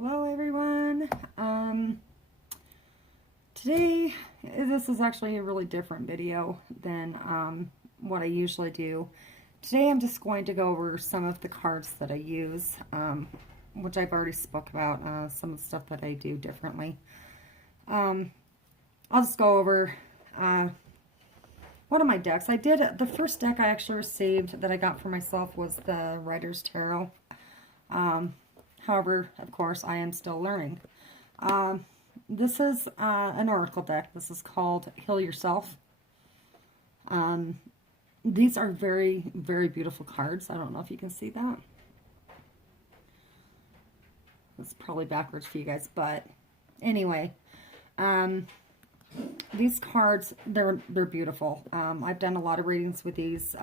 Hello everyone. Today this is actually a really different video than what I usually do. Today I'm just going to go over some of the cards that I use, which I've already spoke about, some of the stuff that I do differently. I'll just go over one of my decks. The first deck I actually received that I got for myself was the Writer's Tarot. However, of course, I am still learning. This is an oracle deck. This is called Heal Yourself. These are very, very beautiful cards. I don't know if you can see that. It's probably backwards for you guys, but anyway, these cards, they're beautiful. I've done a lot of readings with these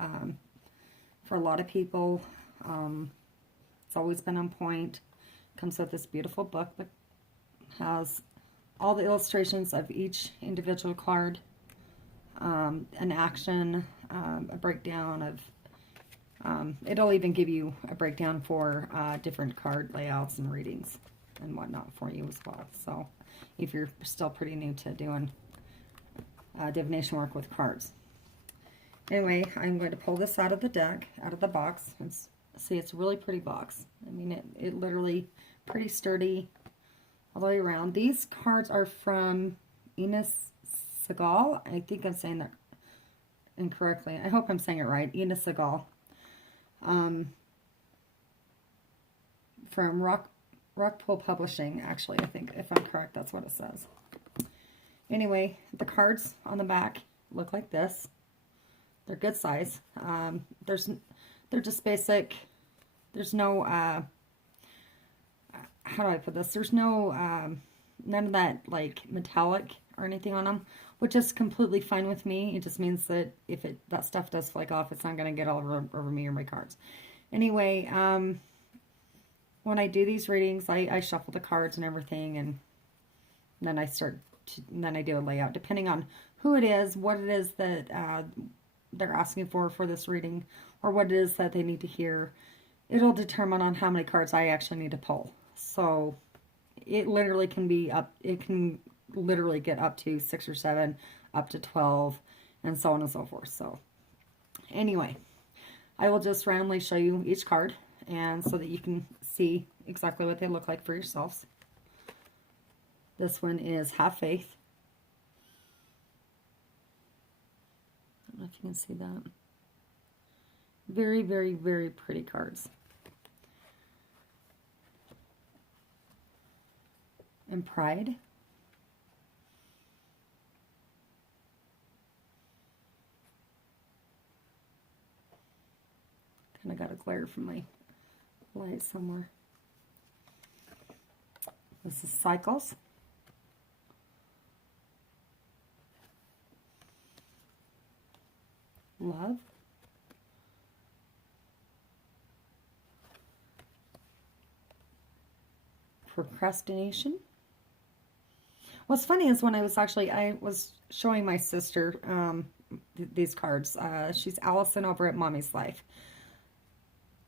for a lot of people. It's always been on point. Comes with this beautiful book that has all the illustrations of each individual card, an action, a breakdown of, it'll even give you a breakdown for different card layouts and readings and whatnot for you as well. So if you're still pretty new to doing divination work with cards. Anyway, I'm going to pull this out of the deck, out of the box. See, it's a really pretty box. I mean, it literally pretty sturdy all the way around. These cards are from Ines Segal. I think I'm saying that incorrectly. I hope I'm saying it right. Ines Segal. From Rockpool Publishing, actually, I think, if I'm correct, that's what it says. Anyway, the cards on the back look like this. They're good size. They're just basic. There's no, how do I put this? There's no, none of that, like, metallic or anything on them, which is completely fine with me. It just means that if that stuff does flake off, it's not going to get all over me or my cards. Anyway, when I do these readings, I shuffle the cards and everything, and then then I do a layout, depending on who it is, what it is that they're asking for this reading, or what it is that they need to hear. It'll determine on how many cards I actually need to pull. So it literally can be it can literally get up to 6 or 7, up to 12, and so on and so forth. So anyway, I will just randomly show you each card, and so that you can see exactly what they look like for yourselves. This one is Have Faith. I don't know if you can see that. Very, very, very pretty cards. And Pride. Kind of got a glare from my light somewhere. This is Cycles. Love. Procrastination. What's funny is when I was showing my sister these cards. She's Allison over at Mommy's Life.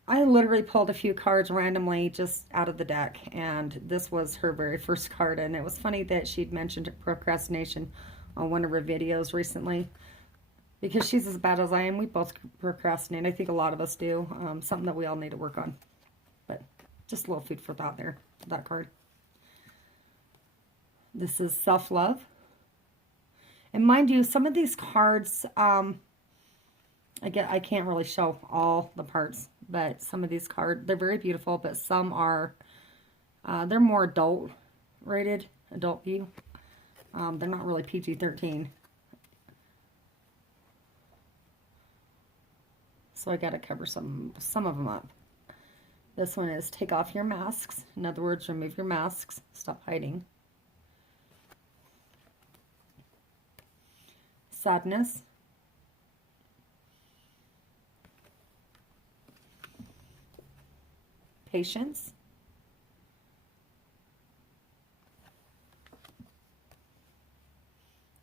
I literally pulled a few cards randomly just out of the deck, and this was her very first card. And it was funny that she'd mentioned procrastination on one of her videos recently, because she's as bad as I am. We both procrastinate. I think a lot of us do. Something that we all need to work on. But just a little food for thought there, that card. This is Self-Love. And mind you, some of these cards, I can't really show all the parts, but some of these cards, they're very beautiful, but some are, they're more adult rated, adult view. They're not really PG-13. So I got to cover some of them up. This one is Take Off Your Masks. In other words, remove your masks. Stop hiding. Sadness. Patience.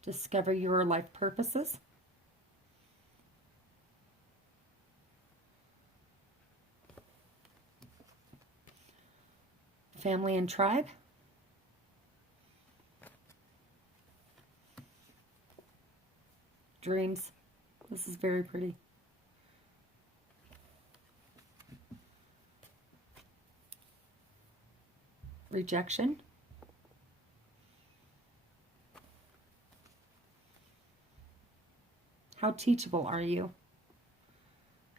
Discover your life purposes. Family and tribe. Dreams. This is very pretty. Rejection. How teachable are you?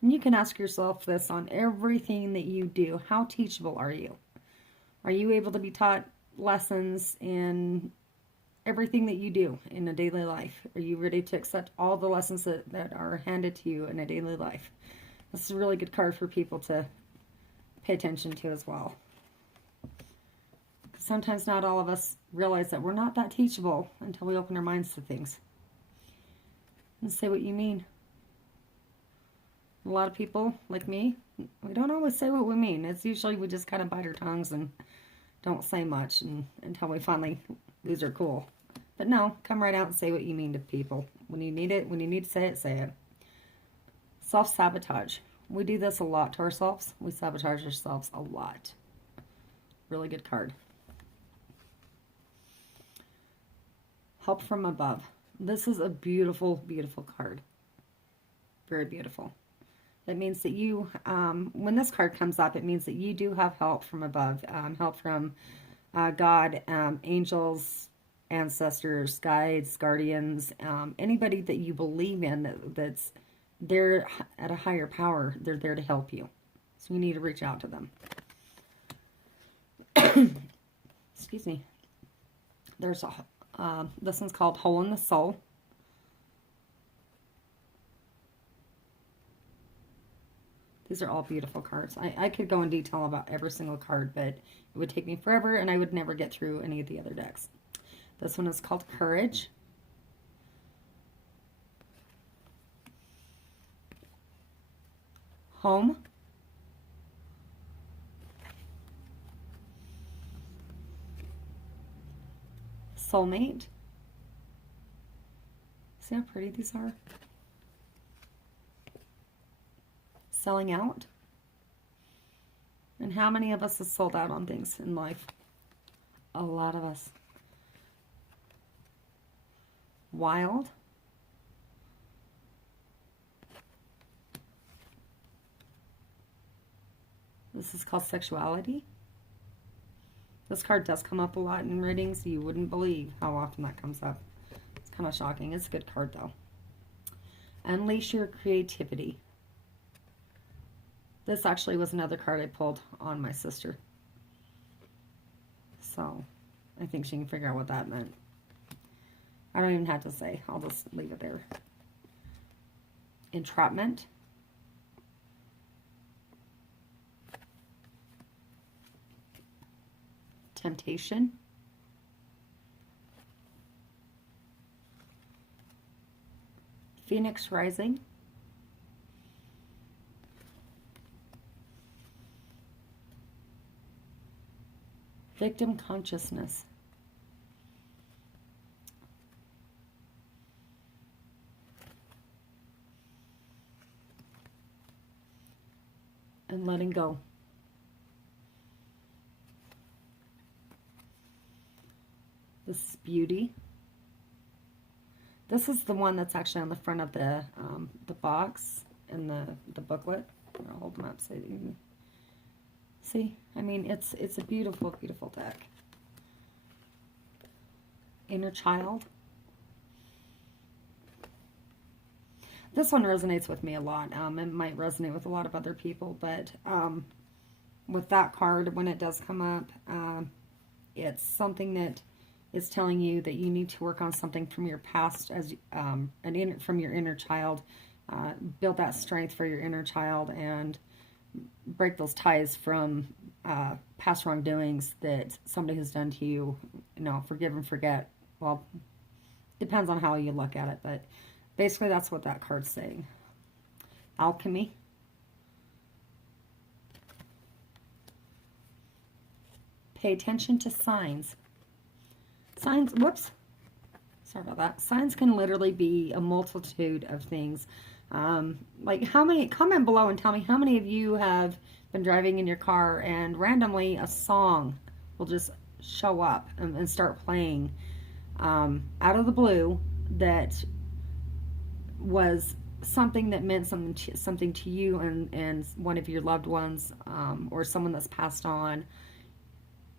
And you can ask yourself this on everything that you do. How teachable are you? Are you able to be taught lessons in everything that you do in a daily life? Are you ready to accept all the lessons that are handed to you in a daily life? This is a really good card for people to pay attention to as well. Sometimes not all of us realize that we're not that teachable until we open our minds to things. And say what you mean. A lot of people, like me, we don't always say what we mean. It's usually we just kind of bite our tongues and don't say much until we finally lose our cool. But no, come right out and say what you mean to people. When you need it, when you need to say it, say it. Self-sabotage. We do this a lot to ourselves. We sabotage ourselves a lot. Really good card. Help from above. This is a beautiful, beautiful card. Very beautiful. That means that you, when this card comes up, it means that you do have help from above. Help from God, angels, ancestors, guides, guardians, anybody that you believe in that's there at a higher power. They're there to help you. So you need to reach out to them. Excuse me. There's a, this one's called Hole in the Soul. These are all beautiful cards. I could go in detail about every single card, but it would take me forever, and I would never get through any of the other decks. This one is called Courage. Home. Soulmate. See how pretty these are? Selling out. And how many of us have sold out on things in life? A lot of us. Wild. This is called Sexuality. This card does come up a lot in readings. You wouldn't believe how often that comes up. It's kind of shocking. It's a good card though. Unleash your creativity. This actually was another card I pulled on my sister. So, I think she can figure out what that meant. I don't even have to say. I'll just leave it there. Entrapment. Temptation. Phoenix Rising. Victim consciousness. And letting go. This is Beauty. This is the one that's actually on the front of the box and the booklet. I'll hold them up so you can see. I mean, it's a beautiful, beautiful deck. Inner Child. This one resonates with me a lot. It might resonate with a lot of other people, but with that card, when it does come up, it's something that is telling you that you need to work on something from your past, as from your inner child. Build that strength for your inner child and break those ties from past wrongdoings that somebody has done to you. You know, forgive and forget. Well, depends on how you look at it, but basically that's what that card's saying. Alchemy. Pay attention to signs. Signs, whoops, sorry about that. Signs can literally be a multitude of things. Like how many, comment below and tell me how many of you have been driving in your car and randomly a song will just show up and start playing out of the blue that was something that meant something to you and one of your loved ones, or someone that's passed on,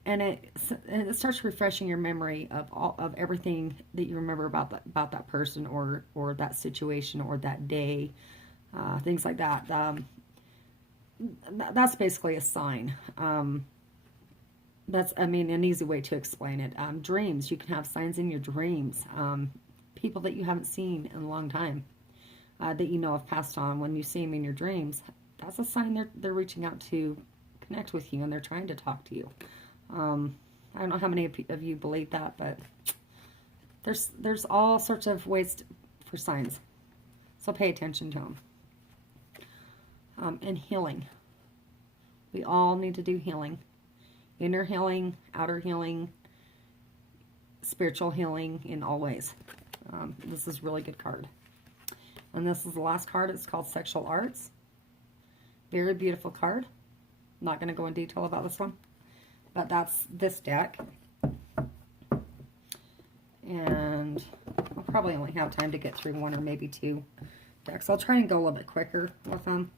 and it starts refreshing your memory of everything that you remember about that person or that situation or that day, things like that. That's basically a sign. That's, I mean, an easy way to explain it. Dreams, you can have signs in your dreams. People that you haven't seen in a long time, that you know have passed on. When you see them in your dreams, that's a sign they're reaching out to connect with you, and they're trying to talk to you. I don't know how many of you believe that, but there's all sorts of ways for signs. So pay attention to them. And healing. We all need to do healing. Inner healing, outer healing, spiritual healing in all ways. This is a really good card. And this is the last card. It's called Sexual Arts. Very beautiful card. I'm not going to go in detail about this one. But that's this deck. And I'll probably only have time to get through one or maybe two decks. I'll try and go a little bit quicker with them.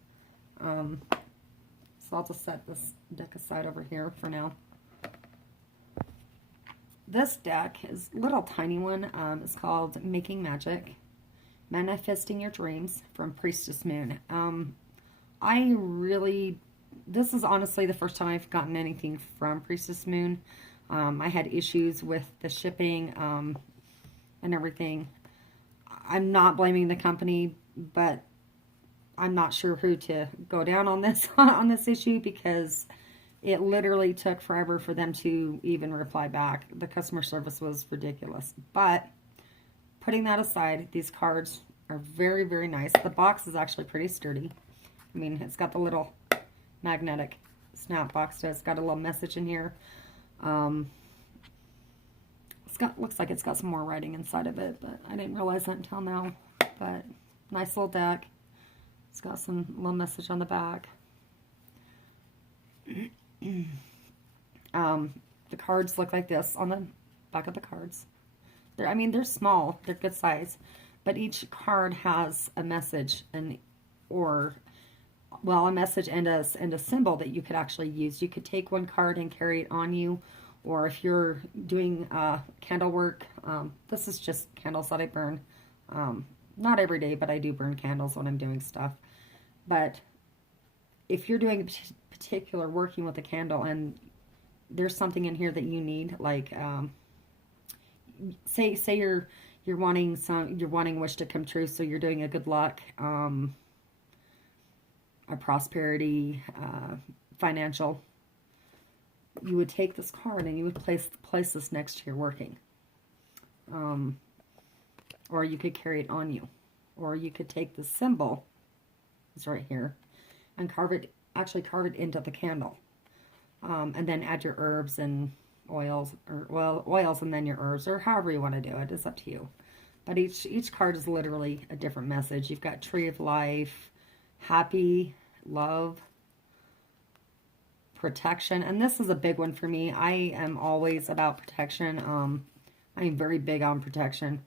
So I'll just set this deck aside over here for now. This deck is a little tiny one. It's called Making Magic, Manifesting Your Dreams from Priestess Moon. This is honestly the first time I've gotten anything from Priestess Moon. I had issues with the shipping and everything. I'm not blaming the company, but I'm not sure who to go down on this on this issue, because it literally took forever for them to even reply back. The customer service was ridiculous. But putting that aside, these cards are very, very nice. The box is actually pretty sturdy. I mean, it's got the little magnetic snap box. It's got a little message in here. Looks like it's got some more writing inside of it, but I didn't realize that until now. But nice little deck. It's got some little message on the back. The cards look like this on the back of the cards. They're small. They're good size. But each card has a message a message and a symbol that you could actually use. You could take one card and carry it on you. Or if you're doing candle work, this is just candles that I burn. Not every day, but I do burn candles when I'm doing stuff. But if you're doing particular working with a candle and there's something in here that you need, like say you're wanting wish to come true, so you're doing a good luck, a prosperity, financial. You would take this card and you would place this next to your working. Or you could carry it on you. Or you could take the symbol, it's right here, and carve it into the candle. And then add your herbs and oils, oils and then your herbs, or however you want to do it. It's up to you. But each card is literally a different message. You've got Tree of Life, Happy, Love, Protection, and this is a big one for me. I am always about protection. I'm very big on protection.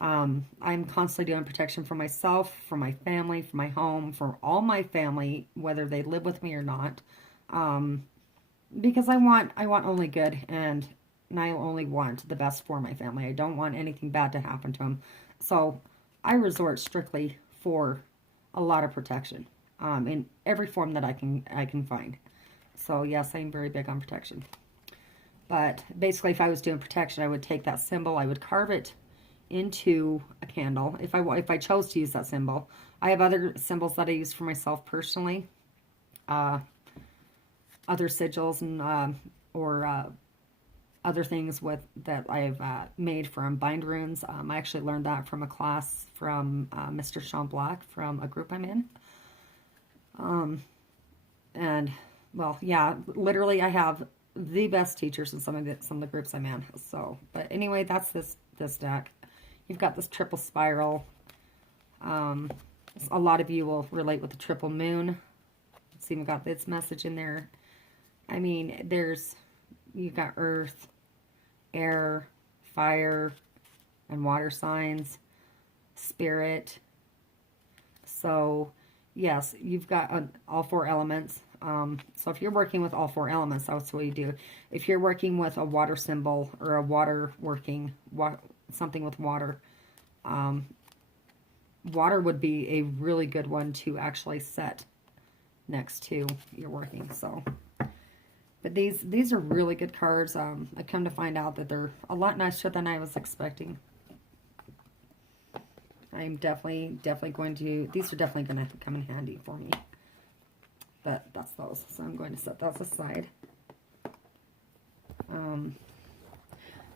I'm constantly doing protection for myself, for my family, for my home, for all my family, whether they live with me or not. Because I want only good, and I only want the best for my family. I don't want anything bad to happen to them. So I resort strictly for a lot of protection, in every form that I can find. So yes, I'm very big on protection. But basically, if I was doing protection, I would take that symbol, I would carve it into a candle. If I chose to use that symbol, I have other symbols that I use for myself personally. Other sigils and other things that I've made from bind runes. I actually learned that from a class from Mr. Sean Black from a group I'm in. And well, yeah, literally I have the best teachers in some of the groups I'm in. So, but anyway, that's this deck. You've got this triple spiral. A lot of you will relate with the triple moon. It's even got its message in there. I mean, there's You got earth, air, fire, and water signs, spirit. So, yes, you've got all 4 elements. So if you're working with all 4 elements, that's what you do. If you're working with a water symbol or a water working, something with water, water would be a really good one to actually set next to your working. So, but these are really good cards. I come to find out that they're a lot nicer than I was expecting. I'm definitely going to, these are definitely going to come in handy for me. But that's those. So I'm going to set those aside.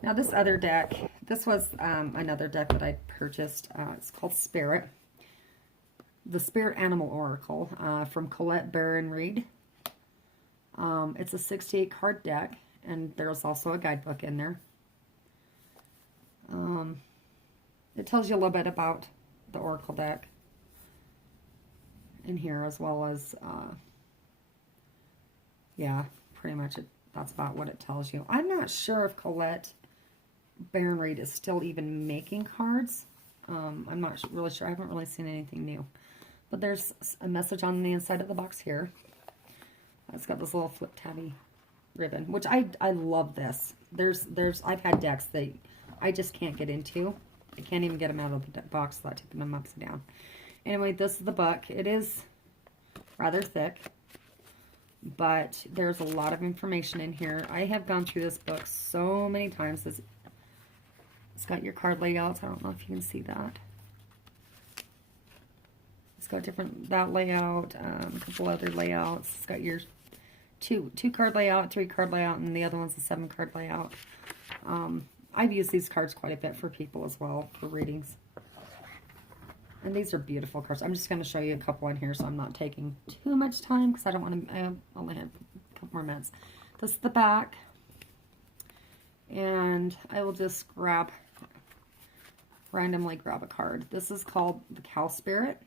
Now this other deck, this was another deck that I purchased. It's called Spirit. The Spirit Animal Oracle from Colette Baron Reed. It's a 68 card deck, and there's also a guidebook in there. It tells you a little bit about the Oracle deck in here, as well as, yeah, pretty much that's about what it tells you. I'm not sure if Colette Baron Reed is still even making cards. I'm not really sure. I haven't really seen anything new. But there's a message on the inside of the box here. It's got this little flip tabby ribbon, which I love this. I've had decks that I just can't get into. I can't even get them out of the box without taking them upside down. Anyway, this is the book. It is rather thick, but there's a lot of information in here. I have gone through this book so many times. It's got your card layouts. I don't know if you can see that. It's got that layout, a couple other layouts. It's got your two card layout, 3 card layout, and the other one's a 7 card layout. I've used these cards quite a bit for people as well, for readings. And these are beautiful cards. I'm just going to show you a couple in here, so I'm not taking too much time, because I don't want to, I only have a couple more minutes. This is the back. And I will just randomly grab a card. This is called the Cow Spirit.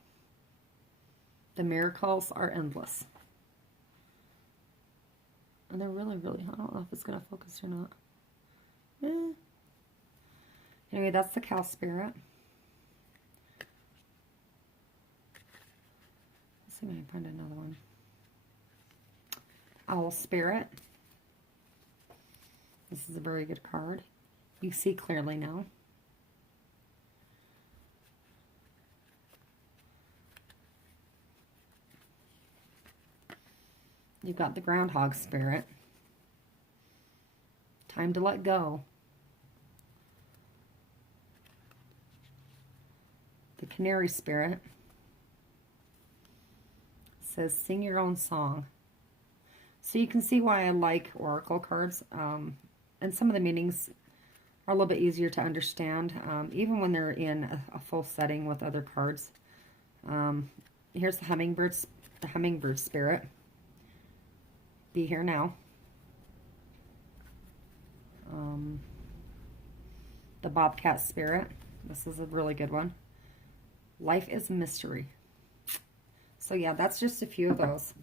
The miracles are endless. And they're really, really, I don't know if it's going to focus or not. Anyway, that's the Cow Spirit. Let's see if I can find another one. Owl Spirit. This is a very good card. You see clearly now. You've got the Groundhog Spirit. Time to let go. The Canary Spirit. It says, sing your own song. So you can see why I like Oracle cards. And some of the meanings are a little bit easier to understand, even when they're in a full setting with other cards. Here's the Hummingbird Spirit. Be here now. The Bobcat Spirit. This is a really good one. Life is mystery. So yeah, that's just a few of those.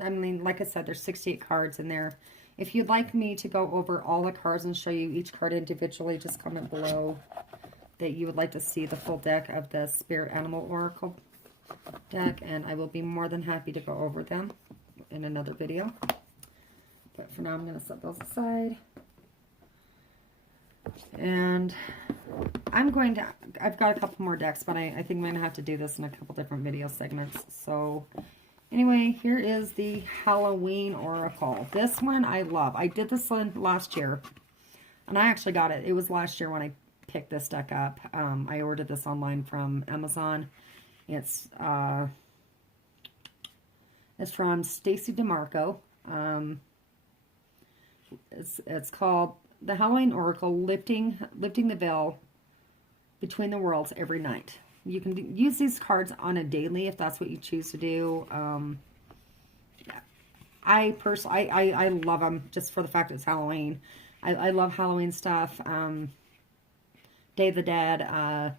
I mean, like I said, there's 68 cards in there. If you'd like me to go over all the cards and show you each card individually, just comment below that you would like to see the full deck of the Spirit Animal Oracle deck, and I will be more than happy to go over them in another video. But for now, I'm going to set those aside. And I've got a couple more decks, but I think I'm going to have to do this in a couple different video segments. So anyway, here is the Halloween Oracle. This one I love. I did this one last year, and I actually got it. It was last year when I picked this deck up. I ordered this online from Amazon. It's from Stacy DeMarco. It's called The Halloween Oracle, lifting the veil between the worlds every night. You can use these cards on a daily if that's what you choose to do. I personally, I love them just for the fact it's Halloween. I love Halloween stuff. Day of the Dead,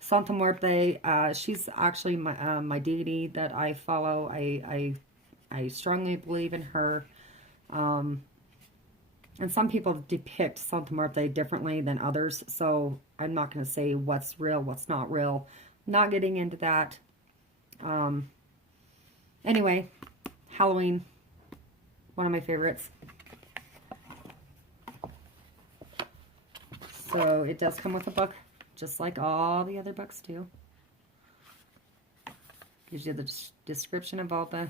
Santa Muerte. She's actually my deity that I follow. I strongly believe in her. And some people depict something more differently than others. So I'm not going to say what's real, what's not real. Not getting into that. Anyway, Halloween, one of my favorites. So it does come with a book, just like all the other books do. Gives you the description of all the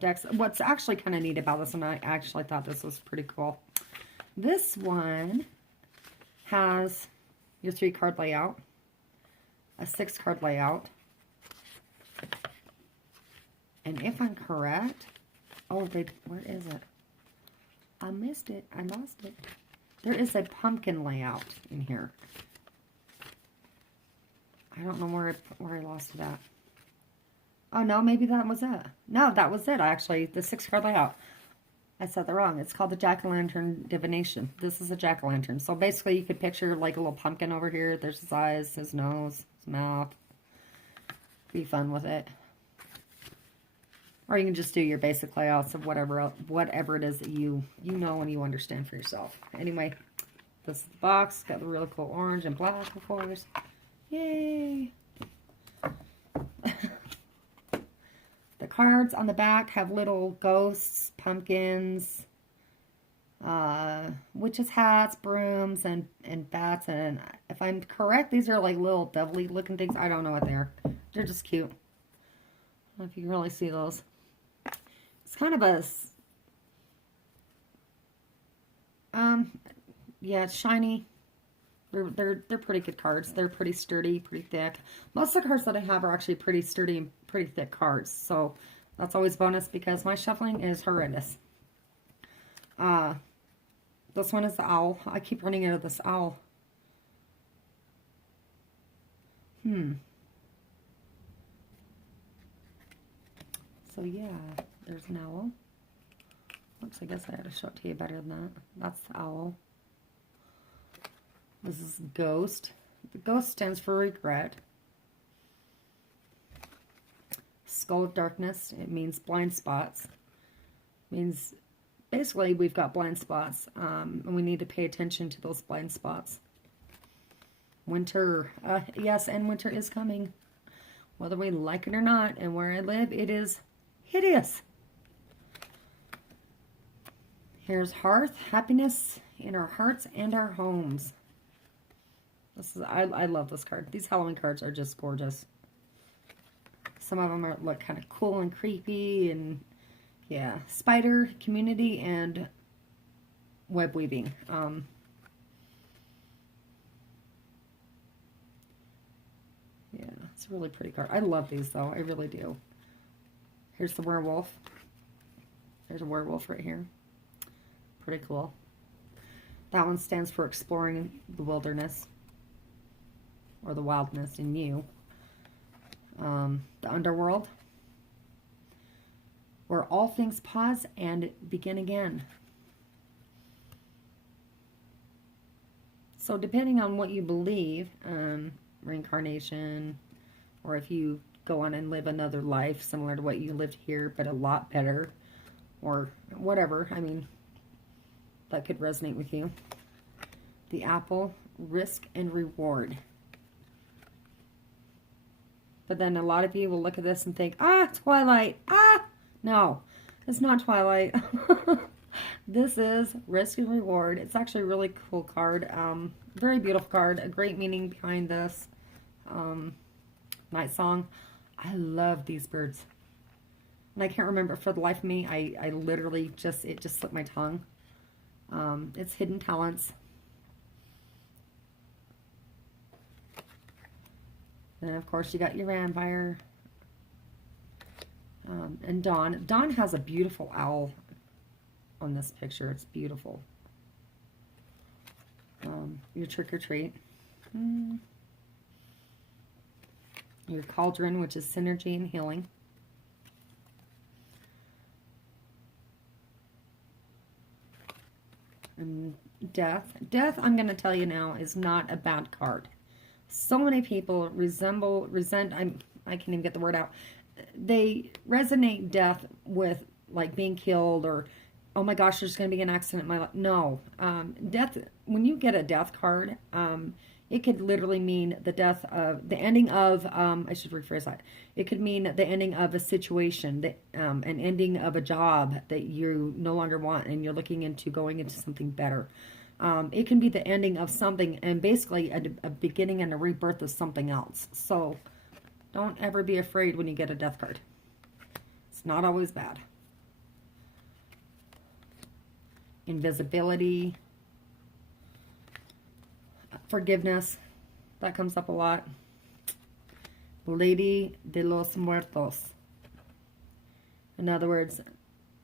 decks. What's actually kind of neat about this, and I actually thought this was pretty cool. This one has your 3-card layout, a 6-card layout, and if I'm correct, oh, where is it? I missed it. I lost it. There is a pumpkin layout in here. I don't know where I lost it at. Oh, no, maybe that was it. No, that was it, actually. The 6-card layout. I said that wrong. It's called the Jack-o'-lantern divination. This is a jack-o'-lantern. So basically, you could picture like a little pumpkin over here. There's his eyes, his nose, his mouth. Be fun with it. Or you can just do your basic layouts of whatever it is that you know and you understand for yourself. Anyway, this is the box. Got the really cool orange and black, of course. Yay! The cards on the back have little ghosts, pumpkins, witches' hats, brooms, and bats. And if I'm correct, these are like little devilly looking things. I don't know what they are. They're just cute. I don't know if you can really see those. It's kind of a, yeah, it's shiny. They're pretty good cards. They're pretty sturdy, pretty thick. Most of the cards that I have are actually pretty sturdy and pretty thick cards. So that's always a bonus because my shuffling is horrendous. This one is the owl. I keep running into this owl. So yeah, there's an owl. Oops, I guess I had to show it to you better than that. That's the owl. This is ghost. The ghost stands for regret. Skull of darkness. It means blind spots. It means basically we've got blind spots, and we need to pay attention to those blind spots. Winter. Yes, and winter is coming. Whether we like it or not, and where I live, it is hideous. Here's hearth, happiness in our hearts and our homes. This is I love this card. These Halloween cards are just gorgeous. Some of them look kind of cool and creepy, and yeah, spider, community, and web weaving. Yeah, it's a really pretty card. I love these though. I really do. Here's the werewolf. There's a werewolf right here. Pretty cool. That one stands for exploring the wilderness. Or the wildness in you. The underworld. Where all things pause and begin again. So depending on what you believe, reincarnation, or if you go on and live another life similar to what you lived here, but a lot better, or whatever, I mean, that could resonate with you. The apple, risk and reward. But then a lot of you will look at this and think, ah, Twilight, ah! No, it's not Twilight. This is risk and reward. It's actually a really cool card. Very beautiful card. A great meaning behind this. Night song. I love these birds. And I can't remember for the life of me. I literally it just slipped my tongue. It's hidden talents. And of course you got your vampire. And Dawn. Dawn has a beautiful owl on this picture. It's beautiful. Your trick or treat. Your cauldron, which is synergy and healing. And death. Death, I'm going to tell you now, is not a bad card. So many people resent, I can't even get the word out. They resonate death with like being killed or oh my gosh, there's going to be an accident in my life. No. Death, when you get a death card, it could literally mean the death of, the ending of, I should rephrase that. It could mean the ending of a situation, an ending of a job that you no longer want and you're looking into going into something better. It can be the ending of something and basically a beginning and a rebirth of something else. So don't ever be afraid when you get a death card. It's not always bad. Invisibility. Forgiveness. That comes up a lot. Lady de los Muertos. In other words,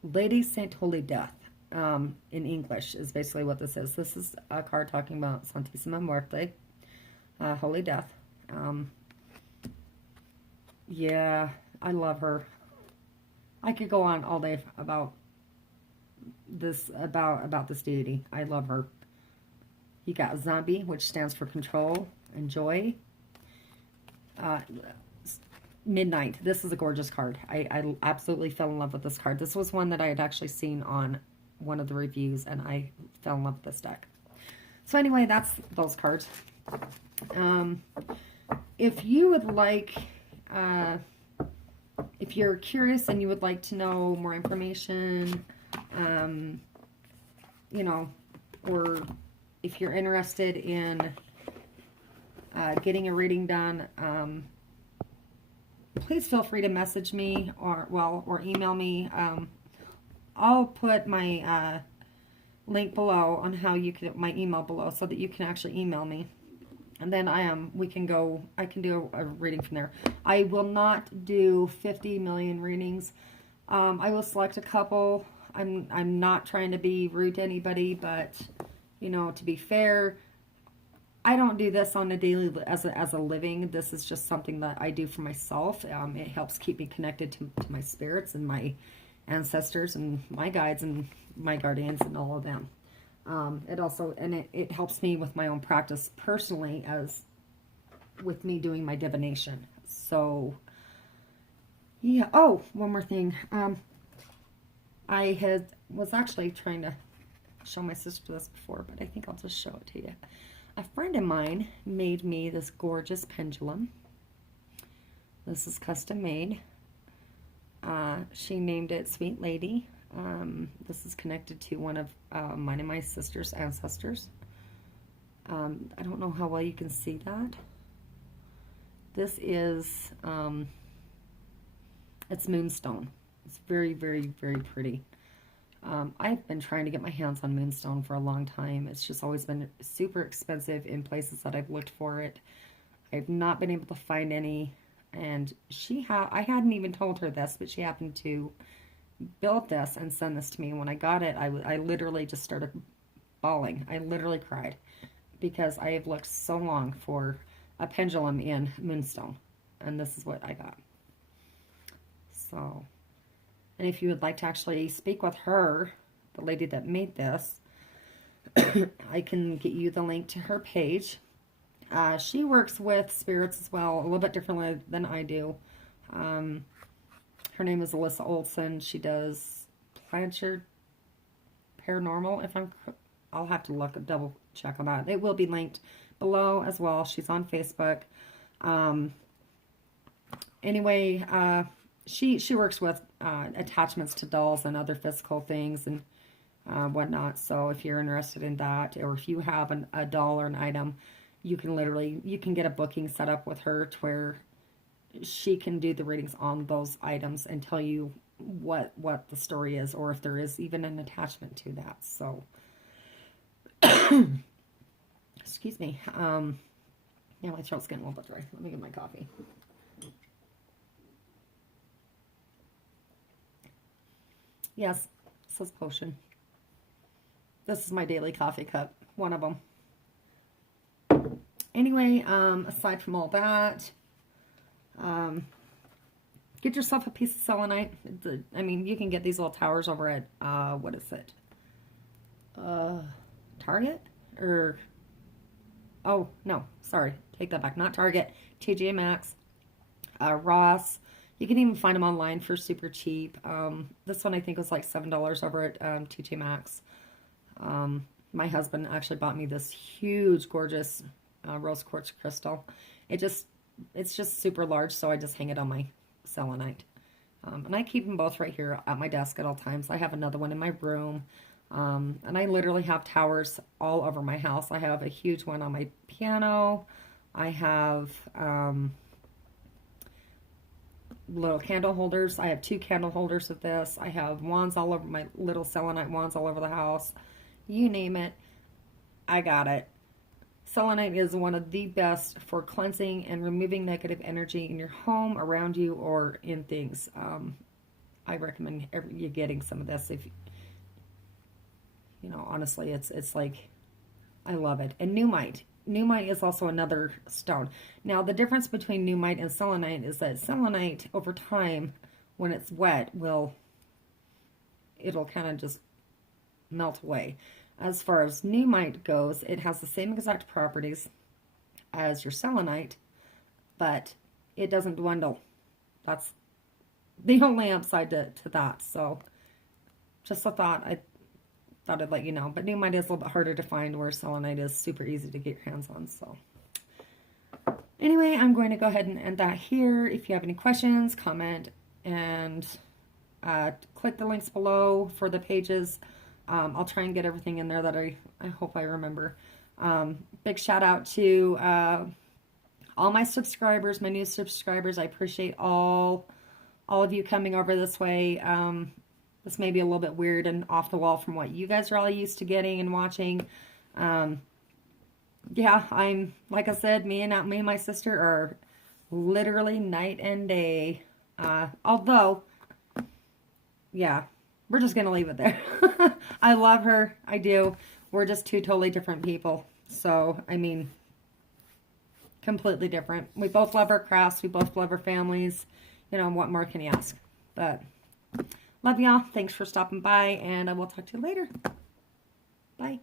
Lady Saint Holy Death. In English is basically what this is. This is a card talking about Santísima Muerte. Holy Death. Yeah, I love her. I could go on all day about this deity. I love her. You got Zombie, which stands for control and joy. Midnight. This is a gorgeous card. I absolutely fell in love with this card. This was one that I had actually seen on one of the reviews, and I fell in love with this deck. So anyway, that's those cards. If you would like, if you're curious and you would like to know more information, you know, or if you're interested in getting a reading done, please feel free to message me or email me. I'll put my link below on how you can, my email below, so that you can actually email me. And then I can do a reading from there. I will not do 50 million readings. I will select a couple. I'm not trying to be rude to anybody, but you know, to be fair, I don't do this on a daily as a living. This is just something that I do for myself. It helps keep me connected to my spirits and my ancestors and my guides and my guardians and all of them. It helps me with my own practice personally, as with me doing my divination. So yeah. Oh, one more thing. I was actually trying to show my sister this before, but I think I'll just show it to you. A friend of mine made me this gorgeous pendulum. This is custom made. She named it Sweet Lady. This is connected to one of mine and my sister's ancestors. I don't know how well you can see that. This is, it's moonstone. It's very, very, very pretty. I've been trying to get my hands on moonstone for a long time. It's just always been super expensive in places that I've looked for it. I've not been able to find any. And I hadn't even told her this, but she happened to build this and send this to me. When I got it, I literally just started bawling. I literally cried because I have looked so long for a pendulum in moonstone, and this is what I got. So, and if you would like to actually speak with her, the lady that made this, I can get you the link to her page. She works with spirits as well, a little bit differently than I do. Her name is Alyssa Olson. She does Planchard Paranormal. I'll have to double check on that. It will be linked below as well. She's on Facebook. Anyway, she works with attachments to dolls and other physical things and whatnot. So if you're interested in that, or if you have a doll or an item, you can get a booking set up with her to where she can do the readings on those items and tell you what the story is, or if there is even an attachment to that. So, excuse me. Yeah, my throat's getting a little bit dry. Let me get my coffee. Yes, it says potion. This is my daily coffee cup. One of them. Anyway, aside from all that, get yourself a piece of selenite. I mean, you can get these little towers over at, what is it? Target? Or, oh, no, sorry. Take that back. Not Target. TJ Maxx. Ross. You can even find them online for super cheap. This one I think was like $7 over at TJ Maxx. My husband actually bought me this huge, gorgeous rose quartz crystal. It's just super large, so I just hang it on my selenite. And I keep them both right here at my desk at all times. I have another one in my room. And I literally have towers all over my house. I have a huge one on my piano. I have little candle holders. I have 2 candle holders of this. I have wands all over, my little selenite wands all over the house. You name it, I got it. Selenite is one of the best for cleansing and removing negative energy in your home, around you, or in things. I recommend you getting some of this. If you know, honestly, it's like, I love it. And Numite. Numite is also another stone. Now, the difference between Numite and selenite is that selenite, over time, when it's wet, it'll kind of just melt away. As far as Numite goes, it has the same exact properties as your selenite, but it doesn't dwindle. That's the only upside to that. So, just a thought. I thought I'd let you know. But Numite is a little bit harder to find, where selenite is super easy to get your hands on. So anyway, I'm going to go ahead and end that here. If you have any questions, comment, and click the links below for the pages. I'll try and get everything in there that I hope I remember. Big shout out to all my subscribers, my new subscribers. I appreciate all of you coming over this way. This may be a little bit weird and off the wall from what you guys are all used to getting and watching. Yeah, like I said, me and my sister are literally night and day. Although, yeah, we're just going to leave it there. I love her. I do. We're just 2 totally different people. So, I mean, completely different. We both love our crafts. We both love our families. You know, what more can you ask? But love y'all. Thanks for stopping by, and I will talk to you later. Bye.